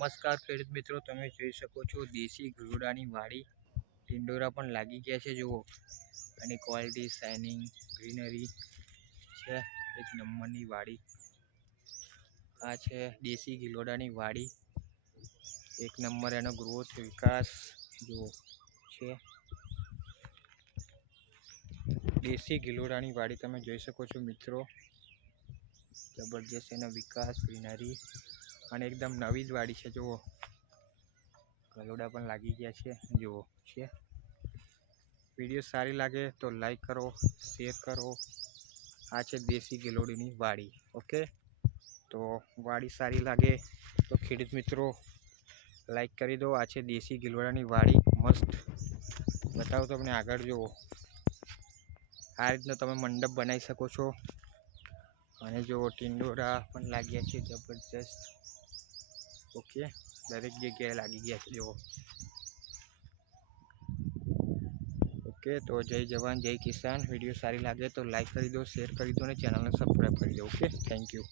નમસ્કાર ખેડૂત મિત્રો, તમે જોઈ શકો છો દેશી ગરુડાની વાડી. ટિંડોરા પણ લાગી ગયા છે જુઓ. અને ક્વોલિટી શાઇનિંગ ગ્રીનરી છે, એક નંબરની વાડી. આ છે દેશી ગિલોડાની વાડી, એક નંબર. એનો ગ્રોથ વિકાસ જુઓ છે. દેશી ગિલોડાની વાડી તમે જોઈ શકો છો મિત્રો. જબરજસ્ત એનો વિકાસ, ગ્રીનરી અને એકદમ નવી જ વાડી છે જુઓ. ગલોડા પણ લાગી ગયા છે જુઓ છે. વિડીયો સારી લાગે તો લાઈક કરો, શેર કરો. આ છે દેશી ગિલોડીની વાડી. ઓકે, તો વાડી સારી લાગે તો ખેડૂત મિત્રો લાઈક કરી દો. આ છે દેશી ગિલોડાની વાડી, મસ્ત. બતાવો તમને આગળ જુઓ. આ રીતનો તમે મંડપ બનાવી શકો છો. અને જો ટિંડોરા પણ લાગ્યા છે જબરજસ્ત. ઓકે, દરેક જગ્યાએ લાગી ગયા છે જુઓ. ઓકે, તો જય જવાન જય કિસાન. વિડીયો સારી લાગે તો લાઈક કરી દો, શેર કરી દો અને ચેનલને સબસ્ક્રાઈબ કરી દો. Okay, thank you.